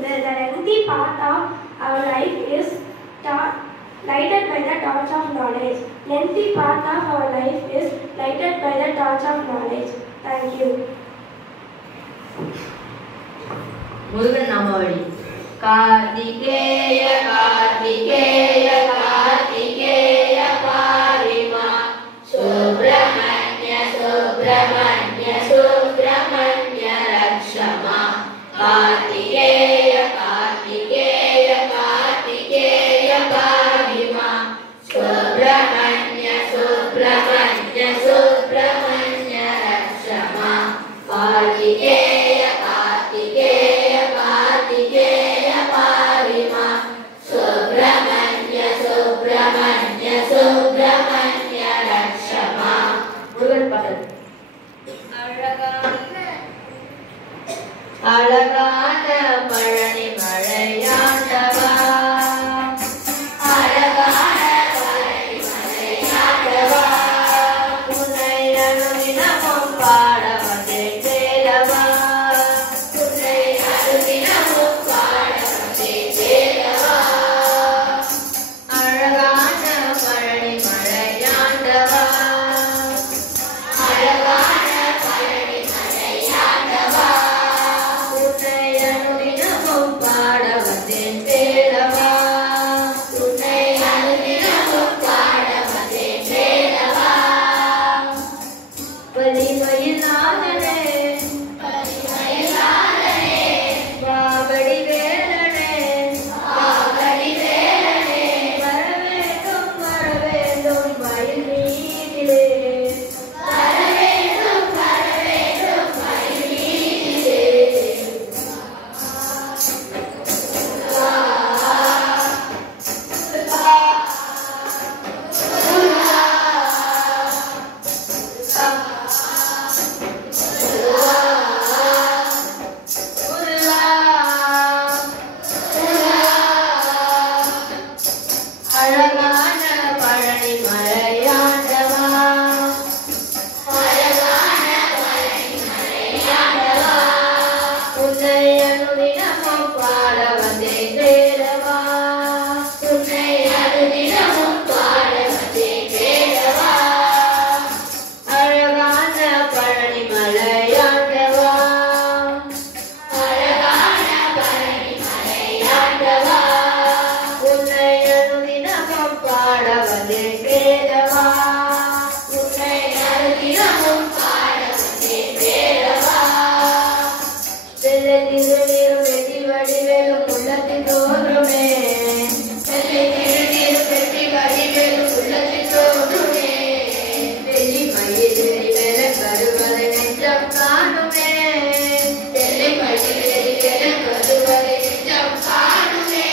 The lengthy part of our life is lighted by the torch of knowledge. Lengthy part of our life is lighted by the torch of knowledge. Thank you. Murugan நாமாவளி. கார்த்திகேய கார்த்திகேய கார்த்திகேய பாரிமா சுப்ரமண்ய சுப்ரமண்ய சுப்ரமண்ய ரக்ஷமா கார்த்திகேய கார்த்திகேய கார்த்திகேய பாரிமா சுப்ரமண்ய சுப்ரமண்ய சுப்ரமண்ய ரக்ஷமா கார்த்திகேய கார்த்திகேய கார்த்திகேய பாரிமா சுப்ரமண்ய சுப்ரமண்ய சுப்ரமண்ய ரக்ஷமா. முருகன் பாடல். அழகான பழனி மலையாண்டவா அழகான பழனி மலையாண்டவா உன்னை அனுதினமும் பாட வந்தேன் தேரவா உன்னை அனுதினமும் பாட வந்தேன் தேரவா அழகான பழனி மலையாண்டவா அழகான பழனி மலையாண்டவா உன்னை அனுதினமும் பாட வந்தேன் தேரவா உன்னை அனுதினமும் பாட வந்தேன் தேரவா வலிமயிலாதனே வலிமயிலாதனே பாபடி வேலனே பாபடி வேலனே வரவேண்டும் வரவேண்டும் மயில் மீதிலே வரவேண்டும் வரவேண்டும் மயில் மீதிலே அழகான பழனி மலையாண்டவா அழகான பழனி மலையாண்டவா உன்னை அனுதினமும் பாட வந்தேன் தேரவா உன்னை அனுதினமும் பாட வந்தேன் தேரவா அழகான பழனி மலையாண்டவா அழகான பழனி மலையாண்டவா உன்னை அனுதினமும் பாட வந்தேன் தேரவா உன்னை அனுதினமும் பாட வந்தேன் தேரவா வெள்ளை திருநீரும் வெற்றி வடிவேலும் உள்ளத்தில் தோன்றுமே வெள்ளை திருநீரும் வெற்றி வடிவேலும் உள்ளத்தில் தோன்றுமே வெள்ளி மயிலேறி வேலை வருவதை நெஞ்சம் காணுமே வெள்ளை மயிலேறி வேலை வருவதை நெஞ்சம் காணுமே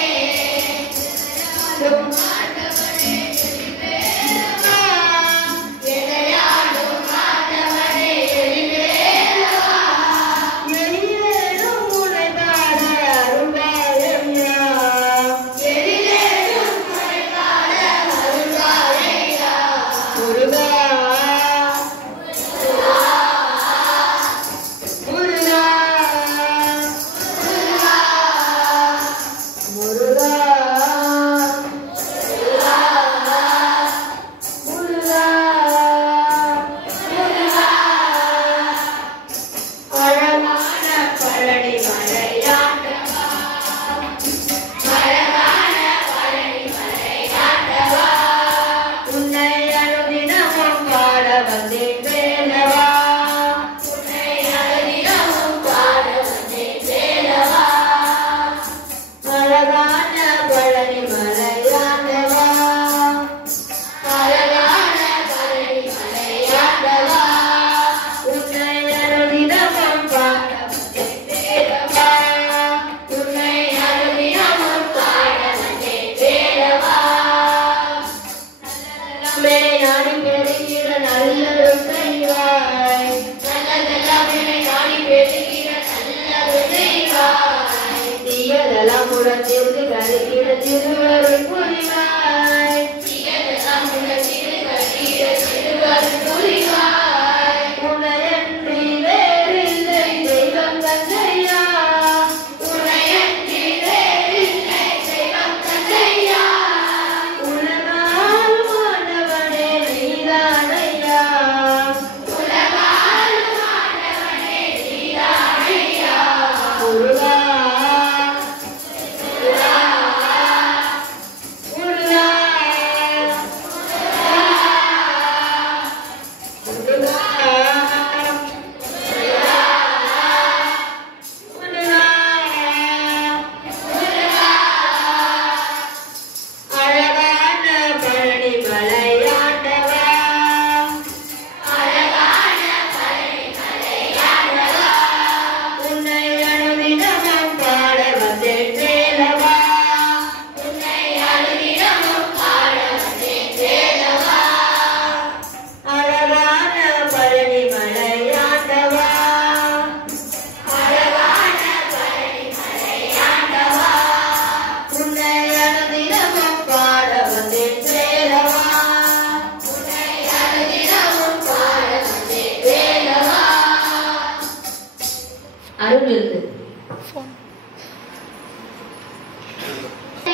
உனையன்றி வேறில்லை தெய்வம் தந்தையா உனையன்றி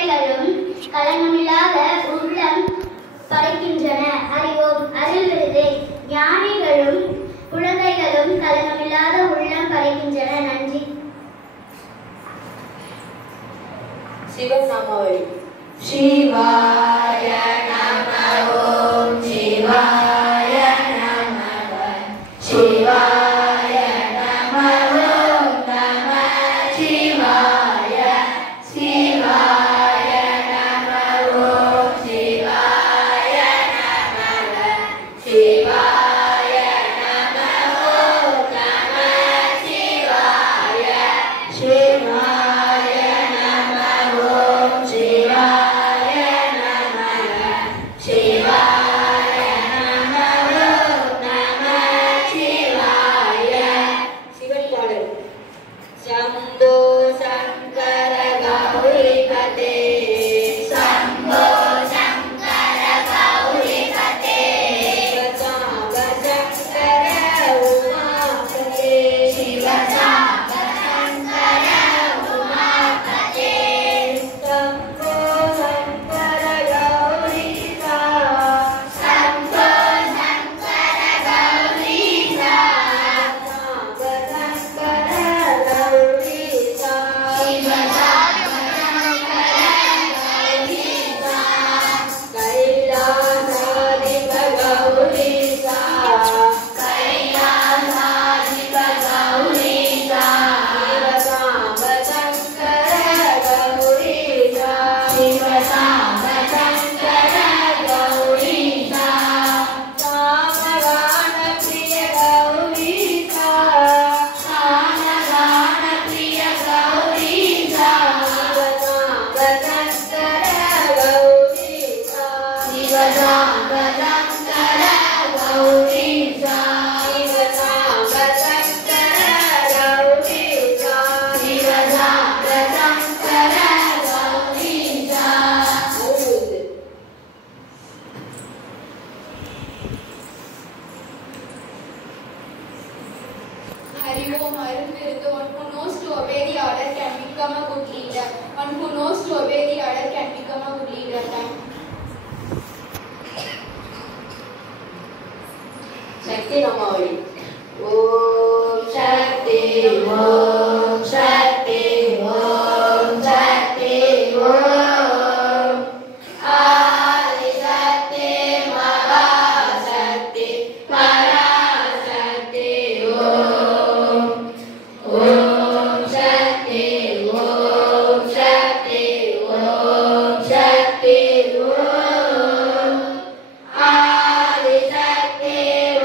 குழந்தைகளும் கலங்கமில்லாத உள்ளம் படைக்கின்றன. அறிவோம் அருள் விருதை. ஞானிகளும் குழந்தைகளும் கலங்கமில்லாத உள்ளம் படைக்கின்றன. நன்றி. சிவன் நாமாவளி. சிவாய நம ஓம் சிவாய நம சிவாய நம ஓம் நம சிவாய சிவாய நம ஓம் சிவாய நம சிவாய நம ஓம் நம சிவாய சிவாய நம ஓம் சிவாய நம சிவாய நம ஓம் நம சிவாய. சிவன் பாடல். சம்போ சங்கர கௌரி பதே சம்போ சங்கர கௌரி பதே சிவசாம்ப சங்கர உமாபதே சிவசாம்ப சங்கர உமாபதே சம்போ சங்கர கௌரி சா சம்போ சங்கர கௌரி சா சாம்ப சங்கர கௌரி சா சிவசாம்ப சங்கர கௌரி சா கைலாசாதிப கௌரி சா கைலாசாதிப கௌரி சா சிவசாம்ப சங்கர கௌரி சா சிவசாம்ப சங்கர கௌரி சா சாமகான பிரிய கௌரி சா சாமகான பிரிய கௌரி சா சிவசாம்ப சங்கர கௌரி சா சிவசாம்ப சங்கர கௌரி சா சிவசாம்ப சங்கர கௌரி சா சிவசாம்ப சங்கர கௌரி சா. Hari Om Arun Virudu. One who knows to obey the order can become a good leader. One who knows to obey the order can become a good leader. சக்தி நாமாவளி. ஓம் சக்தி ஓம் சக்தி ஓம் சக்தி ஓம் ஆதிசக்தி மகாசக்தி பராசக்தி ஓம் ஓம் சக்தி ஓம் சக்தி ஓம் சக்தி ஓம் ஆதிசக்தி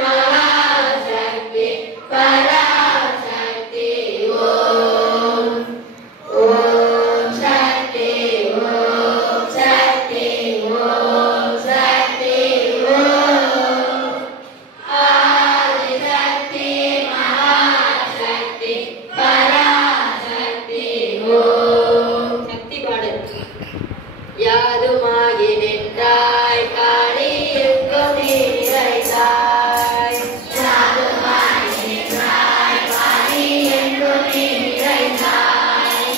மகாசக்தி பராசக்தி ஓம் ஓம் சக்தி ஓம் சக்தி ஓம் சக்தி ஓம் ஆதிசக்தி மகாசக்தி பராசக்தி ஓம். சக்தி பாடல். யாதுமாகி நின்றாய் காளி எங்கும் நீ நிறைந்தாய் யாதுமாகி நின்றாய் காளி எங்கும் நீ நிறைந்தாய்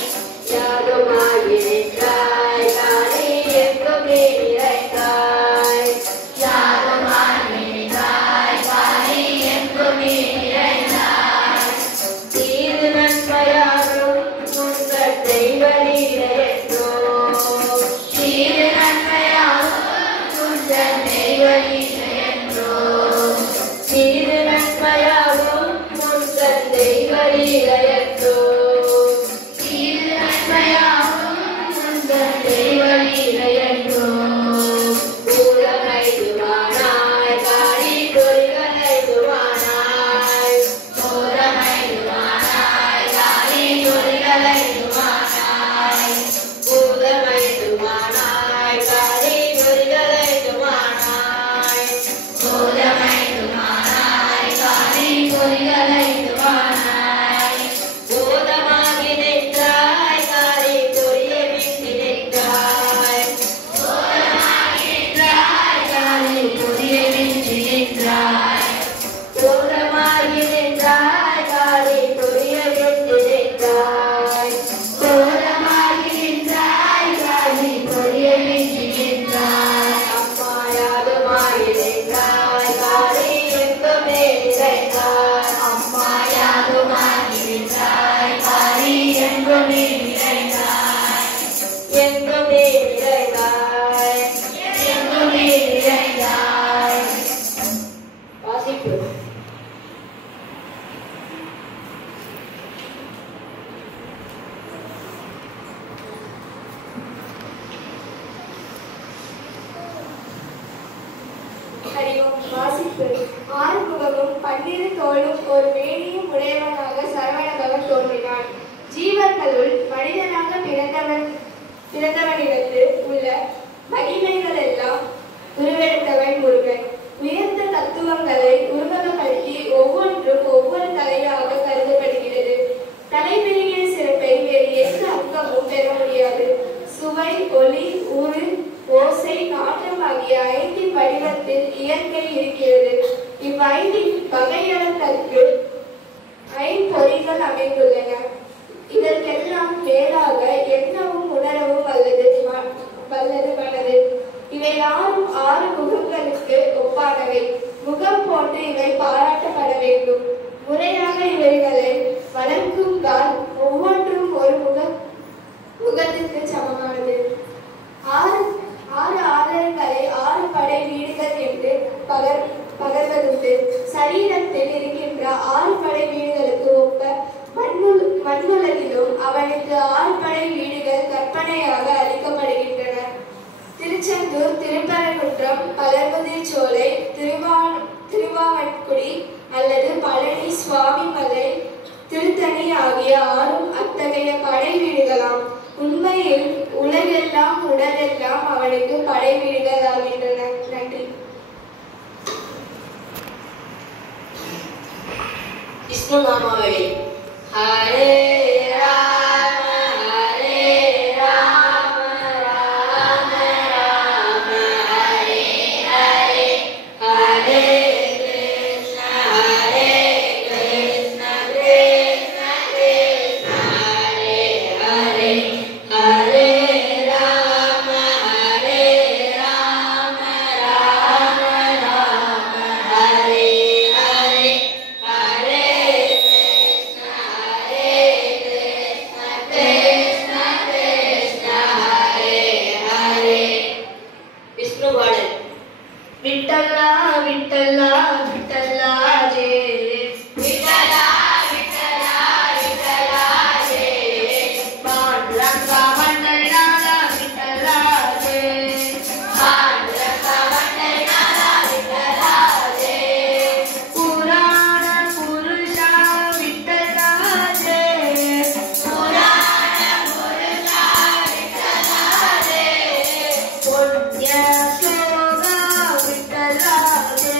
யாதுமாகி நின்றாய் காளி எங்கும் நீ நிறைந்தாய் யாதுமாகி நின்றாய் காளி எங்கும் நீ நிறைந்தாய் தீது நன்மையாகும் உங்கள் தெய்வ லீலையோ தீது நன்மையாகும் உங்கள் தெய்வ லீலையோ தீது நன்மையாகும் உங்கள் தெய்வ லீலையோ தீது நன்மையாகும் உங்கள் தெய்வ லீலையோ பூரமைதுவானாய் காளி பொறிகளைதுவானாய் பூரமைதுவானாய் காளி பொறிகளைதுவானாய் பூதமைதுவானாய் காளி பொறிகளைதுவானாய் பூதமைதுவானாய் காளி பொறிகளைதுவானாய் பூதமாகி நின்றாய் காளி வாசிப்பு. ஆறுமுகமும் 12 தோளும் ஒரு மேனியும் உடையவனாக சரவணபவன் தோன்றினான். ஜீவர்களுள் மனிதனாக பிறந்தவனிடத்து உள்ள மகிமைகள் எல்லாம் உருவெடுத்தவன் முருகன். உயர்ந்த தத்துவங்களை உருவகப்படுத்தி ஒவ்வொன்றும் ஒவ்வொரு தலையாக கருதப்படுகிறது. தலைப்பிரிகிற சிறப்பை வேறு எந்த அங்கமும் பெற முடியாது. சுவை, ஒளி, ஊறு, ஓசை, நாற்றம் ஆகிய 5 வடிவத்தில் இயற்கை இருக்கிறது. இவ்வைந்தின் வகையளத்தற்கு 5 பொறிகள் அமைந்துள்ளன. இதற்கெல்லாம் மேலாக எண்ணவும் உணரவும் வல்லது மனது. இவை யாரும் 6 முகங்களுக்கு ஒப்பானவை. முகம் போன்று இவை பாராட்டப்பட வேண்டும். முறையாக இவைகளை வளர்க்கும் கால் ஒவ்வொன்றும் ஒரு முகத்திற்கு சமமானது. 6 ஆதாரங்களை 6 படை வீடுகள் என்று பகர்வதுண்டு. சரீரத்தில் இருக்கின்ற 6 படை வீடுகளுக்கு ஒப்ப மண்ணுலகிலும் அவனுக்கு 6 படை வீடுகள் கற்பனையாக அளிக்கப்படுகின்றன. திருச்செந்தூர், திருப்பரங்குன்றம், பலர்முதிர்ச்சோலை, திருவாவட்குடி அல்லது பழனி, சுவாமிமலை, திருத்தணி ஆகிய 6ம் அத்தகைய படை வீடுகளாம். உண்மையில் உலகெல்லாம் உடலெல்லாம் அவனுக்கு படை வீடுகள் ஆகின்றன. நன்றி. விஷ்ணு நாமாவளி. ஹரே ராம ஹரே ராம ராம ராம ஹரே ஹரே, ஹரே கிருஷ்ண ஹரே கிருஷ்ண கிருஷ்ண கிருஷ்ண ஹரே ஹரே, ஹரே ராம ஹரே ராம ராம ராம ஹரே ஹரே, ஹரே கிருஷ்ண ஹரே கிருஷ்ண கிருஷ்ண கிருஷ்ண ஹரே ஹரே. விஷ்ணு பாடல். விட்டல்லா விட்டல்லா விட்டல்லா ஜே, விட்டல்லா விட்டல்லா விட்டல்லா ஜே, பாண்டுரங்கா வண்டரிநாதா விட்டல்லா ஜே, பாண்டுரங்கா வண்டரிநாதா விட்டல்லா ஜே, புராண புருஷா விட்டல்லா ஜே, புராண புருஷா விட்டல்லா ஜே, புண்ணிய ஸ்லோகா விட்டல்லா ஜே,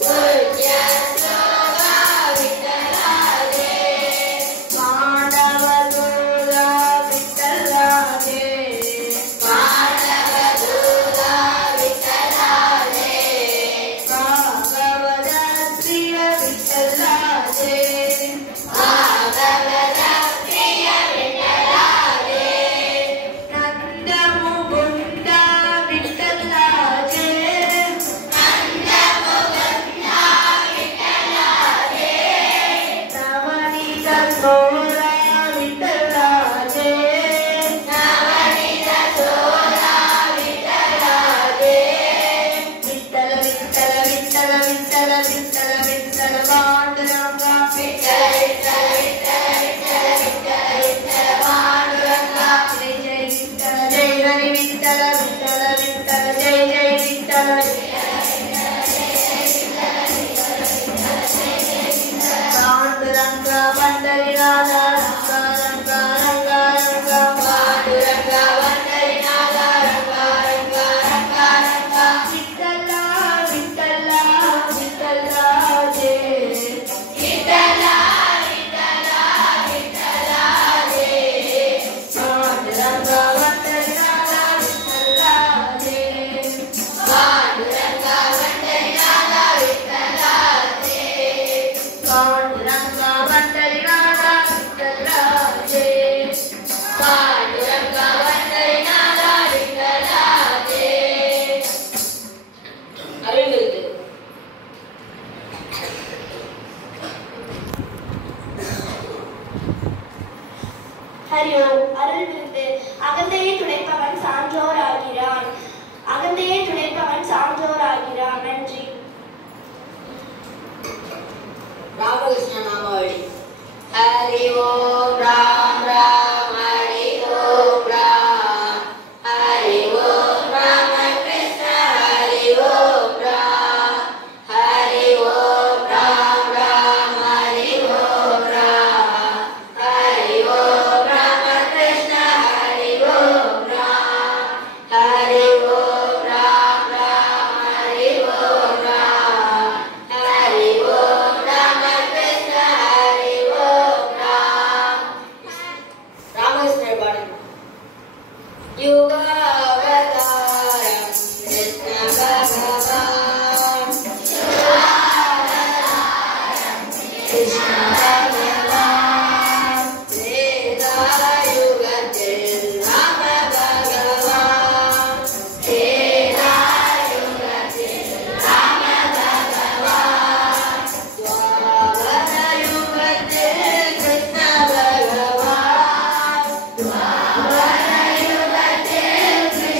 புண்ணிய ஸ்லோகா விட்டல்லா ஜே, மாணவ தூதா விட்டல்லா ஜே, மாணவ தூதா விட்டல்லா ஜே, பாகவத பிரிய விட்டல்லா ஜே, பாகவத பிரிய விட்டல்லா ஜே, நந்த முகுந்த விட்டல்லா ஜே, நந்த முகுந்த விட்டல்லா ஜே, நவநீத சோழா விட்டல்லா ஜே, நவநீத சோழா விட்டல்லா ஜே, விட்டல விட்டல விட்டல விட்டல விட்டல விட்டல பாண்டுரங்கா, விட்டல விட்டல விட்டல விட்டல விட்டல விட்டல பாண்டுரங்கா, ஜெய் ஜெய் விட்டல ஜெய் ஹரி விட்டல விட்டல விட்டல ஜெய் ஜெய் விட்டல பாண்டுரங்கா வண்டரிநாதா ரங்கா ரங்கா ரங்கா ரங்கா, பாண்டுரங்கா வண்டரிநாதா ரங்கா ரங்கா ரங்கா ரங்கா, விட்டல்லா விட்டல்லா விட்டல்லா ஜே, விட்டல்லா விட்டல்லா விட்டல்லா ஜே, பாண்டுரங்கா வண்டரிநாதா விட்டல்லா ஜே, பாண்டுரங்கா வண்டரிநாதா விட்டல்லா ஜே, பாண்டுரங்கா வண்டரிநாதா விட்டல்லா ஜே, பாண்டுரங்கா வண்டரிநாதா விட்டல்லா ஜே. அருள்விருது. ஹரி ஓம். அருள் விருது. அகந்தையை துடைப்பவன் சான்றோர் ஆகிறான். அகந்தையை துடைப்பவன் சான்றோர் ஆகிறான். நன்றி. ராமகிருஷ்ண நாமாவளி. ஹரி ஓம் ராம் ராம் ஹரி ஓம் ராம், ஹரி ஓம் ராம கிருஷ்ண ஹரி ஓம் ராம், युगावतारं कृष्ण भगवान् कृष्ण भगवान् त्रेतायुगத்தில் राम भगवान् त्रेतायुगத்தில் राम भगवान् द्वापरयुगத்தில் कृष्ण भगवान् द्वापरयुगத்தில் कृष्ण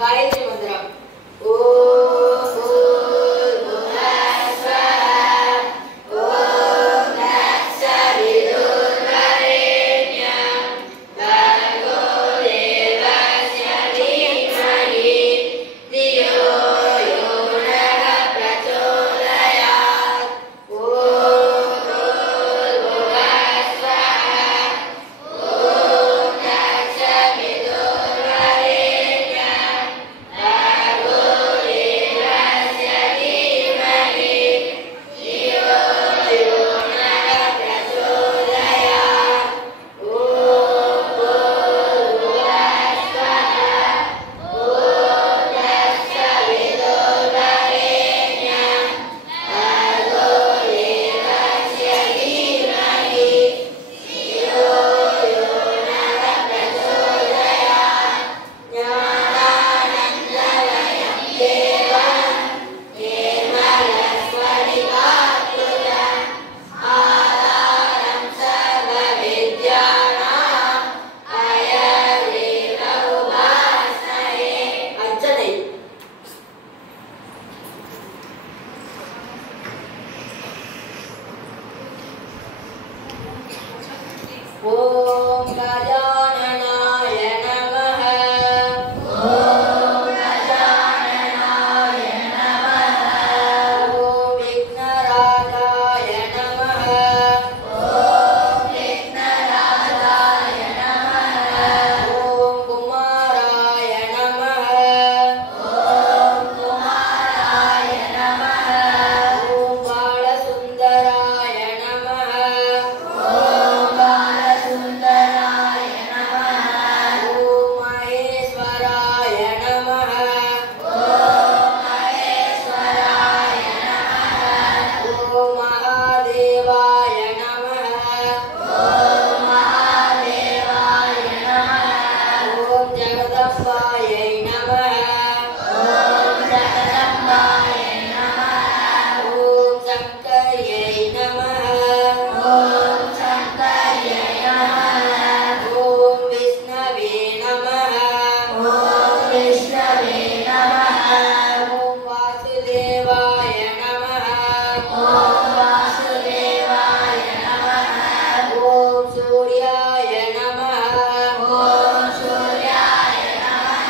गायत्री मंत्रम ओम भूर्भुवस्सुः ओम तत्सवितुर्वरेण्यं भर्गो देवस्य धीमहि धियो यो नः प्रचोदयात् ओम भूर्भुवस्सुः ओम तत्सवितुर्वरेण्यं भर्गो देवस्य धीमहि धियो यो नः प्रचोदयात् ओम भूर्भुवस्सुः ओम तत्सवितुर्वरेण्यं भर्गो देवस्य धीमहि धियो यो नः प्रचोदयात् ज्ञानानन्दमयं देवं निर्मलस्फटिकाकृतिम् आधारं सर्वविद्यानां हयग्रीवमुपास्महे अर्चने ओम गजाननाय नमः ओम गजाननाय नमः ओम विघ्नराजाय नमः ओम विघ्नराजाय नमः ओम कुमाराय नमः ओम कुमाराय नमः ओम बालसुन्दराय नमः ओम बालसुन्दराय नमः ओम महेश्वराय नमः ओम महेश्वराय नमः ओम महादेवाय नमः ओम महादेवाय नमः ओम जगदम्बायै नमः ओम जगदम्बायै नमः ओम शङ्कर्यै नमः ओम शङ्कर्यै नमः ओम विष्णवे नमः ओम विष्णवे नमः ओम वासुदेवाय नमः ओम वासुदेवाय नमः ओम सूर्याय नमः ओम सूर्याय नमः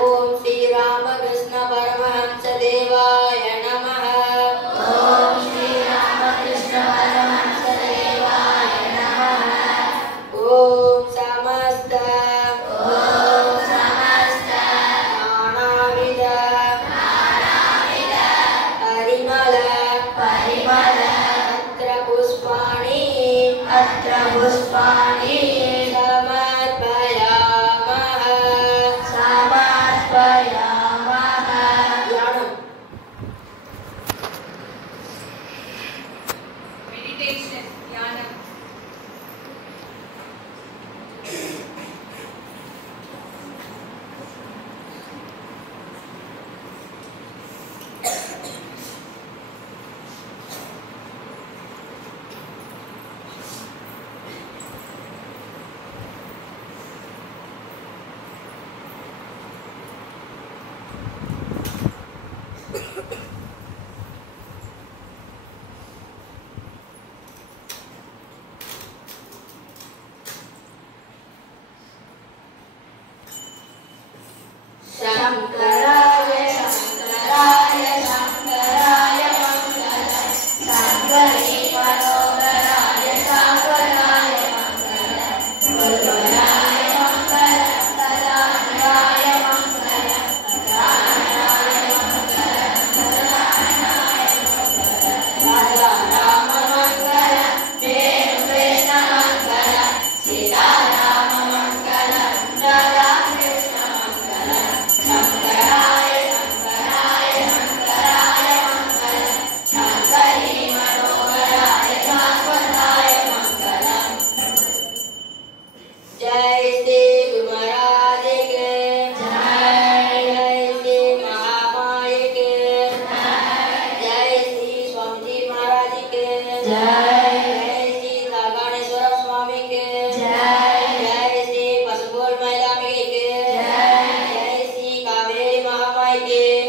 ओम श्रीरामकृष्ण परमहंसदेवाय नमः ओम श्रीरामकृष्ण परमहंसदेवाय नमः ओम समस्त नानाविध परिमल अत्र पुष्पाणि समर्पयामः ध्यानम् Meditation, Dhyanam. शङ्कराय शङ्कराय शङ्कराय मङ्गलम् शङ्करी मनोहराय शाश्वताय मङ्गलम् गुरुवराय मङ्गलम् सदाशिवाय मङ्गलम् सदाननाय मङ्गलम् सदाननाय मङ्गलम् राम मङ्गलम् वेणुवेण मङ्गलम् सीताराम मङ्गलम् राधाकृष्ण मङ्गलम् शङ्कराय शङ्कराय शङ्कराय मङ्गलम् शङ्करी मनोहराय शाश्वताय मङ्गलम् जय श्री गुरु महाराज के जय श्री महामाई के जय श्री स्वामी जी महाराज के जय श्री नागेश्वर स्वामी के जय श्री पशुगोल महिला के जय श्री काव्य के